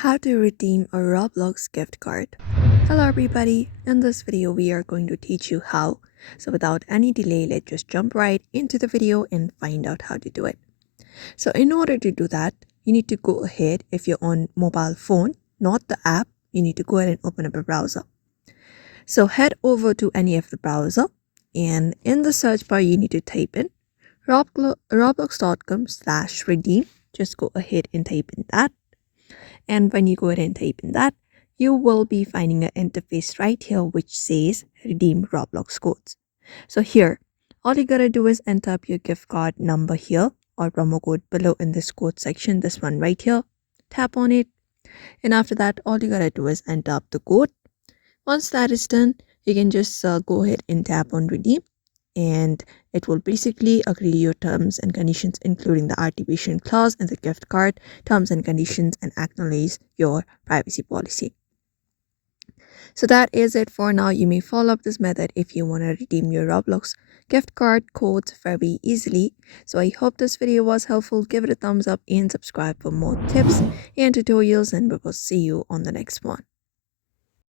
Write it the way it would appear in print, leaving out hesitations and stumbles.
How to redeem a Roblox gift card. Hello everybody, in this video we are going to teach you how. So without any delay, let's just jump right into the video and find out how to do it. So in order to do that, you need to go ahead, if you're on mobile phone, not the app, you need to go ahead and open up a browser. So head over to any of the browser, and in the search bar you need to type in roblox.com/redeem. Just go ahead and type in that. And when you go ahead and type in that, you will be finding an interface right here which says redeem Roblox codes. So here, all you gotta do is enter up your gift card number here or promo code below in this code section, this one right here. Tap on it, and after that, all you gotta do is enter up the code. Once that is done, you can just go ahead and tap on redeem, and it will basically agree your terms and conditions, including the activation clause and the gift card terms and conditions, and acknowledge your privacy policy. So that is it for now. You may follow up this method if you want to redeem your Roblox gift card codes very easily. So I hope this video was helpful. Give it a thumbs up and subscribe for more tips and tutorials, and we will see you on the next one.